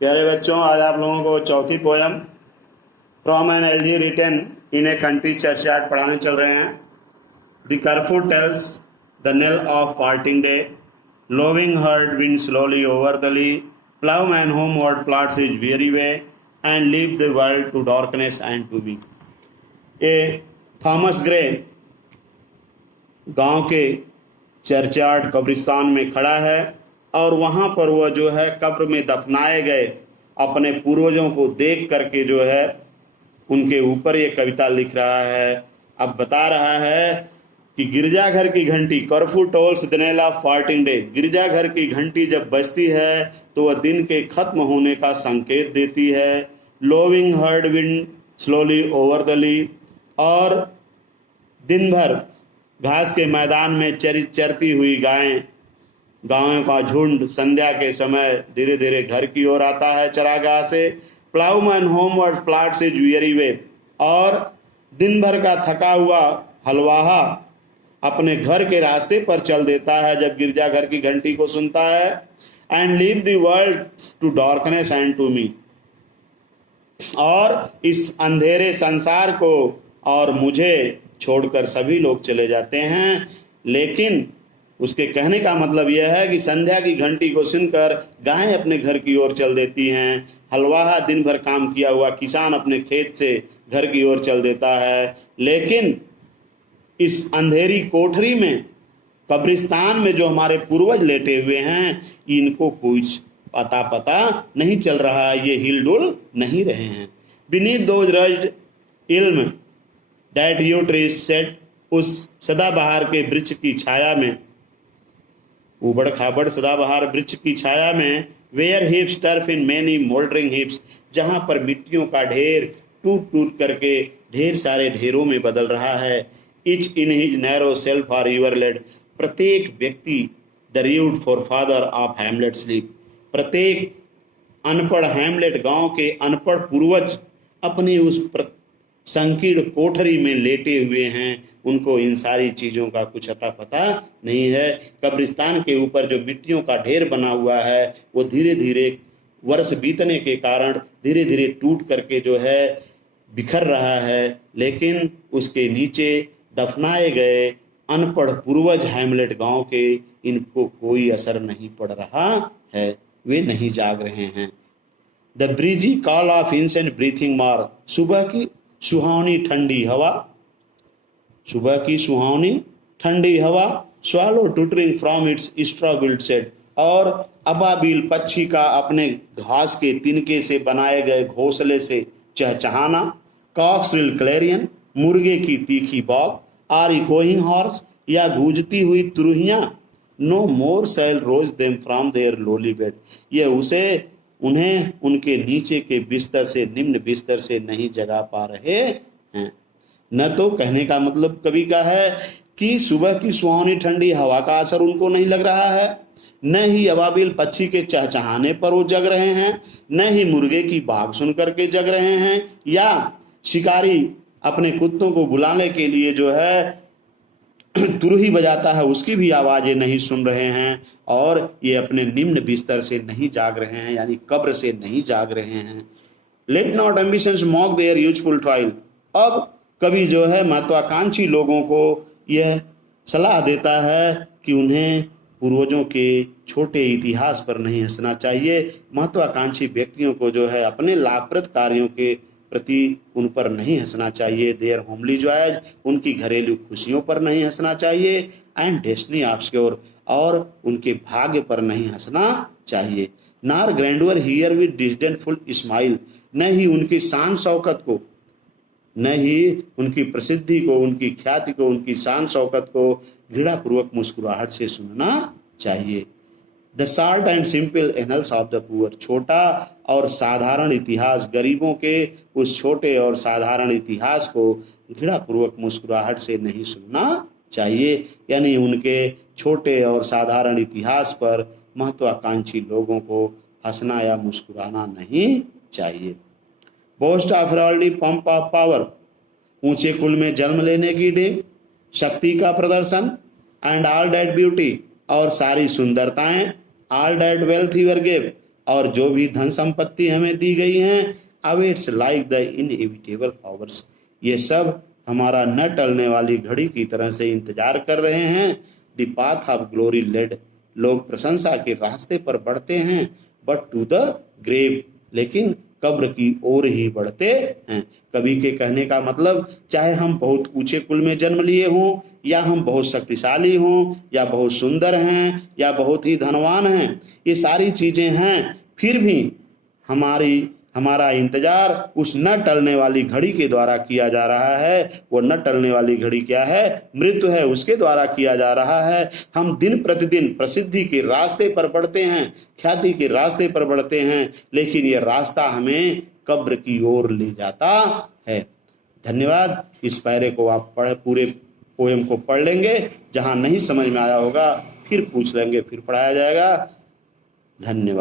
प्यारे बच्चों, आज आप लोगों को चौथी poem from an elegy written in a country churchyard पढ़ाने चल रहे हैं। The curfew tolls the knell of parting day, lowing herd wind slowly over the lea, ploughman homeward plods his weary way and leave the world to darkness and to me. ये Thomas grey गांव के churchyard कब्रिस्तान में खड़ा है और वहाँ पर वह जो है कब्र में दफनाए गए अपने पूर्वजों को देख करके जो है उनके ऊपर ये कविता लिख रहा है। अब बता रहा है कि गिरजाघर की घंटी, curfew tolls the knell of parting day, गिरजाघर की घंटी जब बजती है तो वह दिन के खत्म होने का संकेत देती है। Lowing herd wind slowly over the lea, और दिन भर घास के मैदान में चरती हुई गायें, गायों का झुंड संध्या के समय धीरे धीरे घर की ओर आता है चरागाह से। Ploughman homeward plods his weary way, और दिन भर का थका हुआ हलवाहा अपने घर के रास्ते पर चल देता है जब गिरजाघर की घंटी को सुनता है। And leave the world to darkness and to me, और इस अंधेरे संसार को और मुझे छोड़कर सभी लोग चले जाते हैं। लेकिन उसके कहने का मतलब यह है कि संध्या की घंटी को सुनकर गायें अपने घर की ओर चल देती हैं, हलवाहा दिन भर काम किया हुआ किसान अपने खेत से घर की ओर चल देता है। लेकिन इस अंधेरी कोठरी में, कब्रिस्तान में जो हमारे पूर्वज लेटे हुए हैं, इनको कुछ पता नहीं चल रहा है, ये हिलडुल नहीं रहे हैं। बीनीथ दोज रज्ड इल्म दैट यू ट्रीज सेट, उस सदाबहार के वृक्ष की छाया में, उबड़ खाबड़ सदाबहार वृक्ष की छाया में, where heaves turf in many mouldering heaps, जहां पर मिट्टियों का ढेर टूट टूट करके ढेर सारे ढेरों में बदल रहा है। Each in his narrow cell forever laid, प्रत्येक व्यक्ति the rude forefathers of hamlet sleep, प्रत्येक अनपढ़ हैमलेट गांव के अनपढ़ पूर्वज अपनी उस संकीर्ण कोठरी में लेटे हुए हैं। उनको इन सारी चीज़ों का कुछ अता पता नहीं है। कब्रिस्तान के ऊपर जो मिट्टियों का ढेर बना हुआ है वो धीरे धीरे वर्ष बीतने के कारण धीरे धीरे टूट करके जो है बिखर रहा है, लेकिन उसके नीचे दफनाए गए अनपढ़ पूर्वज हैमलेट गांव के, इनको कोई असर नहीं पड़ रहा है, वे नहीं जाग रहे हैं। The breezy call of incense breathing morn, सुबह की सुहावनी ठंडी हवा, सुबह की सुहावनी ठंडी हवा, swallow twittering from its straw built shed, और अबाबिल पक्षी का अपने घास के तिनके से बनाए गए घोंसले से चहचहाना, कॉक्सरिल क्लैरियन, मुर्गे की तीखी बॉब, आर इकोइंग हॉर्स, या गूंजती हुई तुरहियां, no more shall rouse them from their lowly bed, ये उन्हें उनके नीचे के बिस्तर से, निम्न बिस्तर से नहीं जगा पा रहे हैं। न तो कहने का मतलब कवि का है कि सुबह की सुहावनी ठंडी हवा का असर उनको नहीं लग रहा है, न ही अबाबिल पक्षी के चहचहाने पर वो जग रहे हैं, न ही मुर्गे की बाग सुन करके जग रहे हैं, या शिकारी अपने कुत्तों को बुलाने के लिए जो है तुरही बजाता है उसकी भी आवाजें नहीं सुन रहे हैं, और ये अपने निम्न बिस्तर से नहीं जाग रहे हैं, यानी कब्र से नहीं जाग रहे हैं। Let not ambitions mock their useful toil, अब कभी जो है महत्वाकांक्षी लोगों को यह सलाह देता है कि उन्हें पूर्वजों के छोटे इतिहास पर नहीं हंसना चाहिए, महत्वाकांक्षी व्यक्तियों को जो है अपने लाभप्रद कार्यों के प्रति उन पर नहीं हंसना चाहिए। देयर होमली जॉयज, उनकी घरेलू खुशियों पर नहीं हंसना चाहिए। एंड डेस्टिनी ऑब्सक्योर, और उनके भाग्य पर नहीं हंसना चाहिए। नार ग्रैंडवर हियर विद डिस्डेनफुल स्माइल, न ही उनकी शान शौकत को, न ही उनकी प्रसिद्धि को, उनकी ख्याति को, उनकी शान शौकत को घृणापूर्वक मुस्कुराहट से सुनना चाहिए। The short and simple annuls of the poor, छोटा और साधारण इतिहास, गरीबों के उस छोटे और साधारण इतिहास को घृणापूर्वक मुस्कुराहट से नहीं सुनना चाहिए, यानी उनके छोटे और साधारण इतिहास पर महत्वाकांक्षी लोगों को हंसना या मुस्कुराना नहीं चाहिए। Boast of heraldry pomp of power, ऊंचे कुल में जन्म लेने की डेग, शक्ति का प्रदर्शन, एंड ऑल दैट ब्यूटी, और सारी सुंदरताएं, all that wealth e'er give, और जो भी धन संपत्ति हमें दी गई हैं, awaits alike the inevitable hours, ये सब हमारा न टलने वाली घड़ी की तरह से इंतजार कर रहे हैं। The path of glory lead, लोग प्रशंसा के रास्ते पर बढ़ते हैं, बट टू द ग्रेव, लेकिन कब्र की ओर ही बढ़ते हैं। कवि के कहने का मतलब, चाहे हम बहुत ऊंचे कुल में जन्म लिए हों, या हम बहुत शक्तिशाली हों, या बहुत सुंदर हैं, या बहुत ही धनवान हैं, ये सारी चीजें हैं, फिर भी हमारा इंतजार उस न टलने वाली घड़ी के द्वारा किया जा रहा है। वो न टलने वाली घड़ी क्या है? मृत्यु है, उसके द्वारा किया जा रहा है। हम दिन प्रतिदिन प्रसिद्धि के रास्ते पर बढ़ते हैं, ख्याति के रास्ते पर बढ़ते हैं, लेकिन ये रास्ता हमें कब्र की ओर ले जाता है। धन्यवाद। इस पैरे को आप पूरे पोएम को पढ़ लेंगे, जहां नहीं समझ में आया होगा फिर पूछ लेंगे, फिर पढ़ाया जाएगा। धन्यवाद।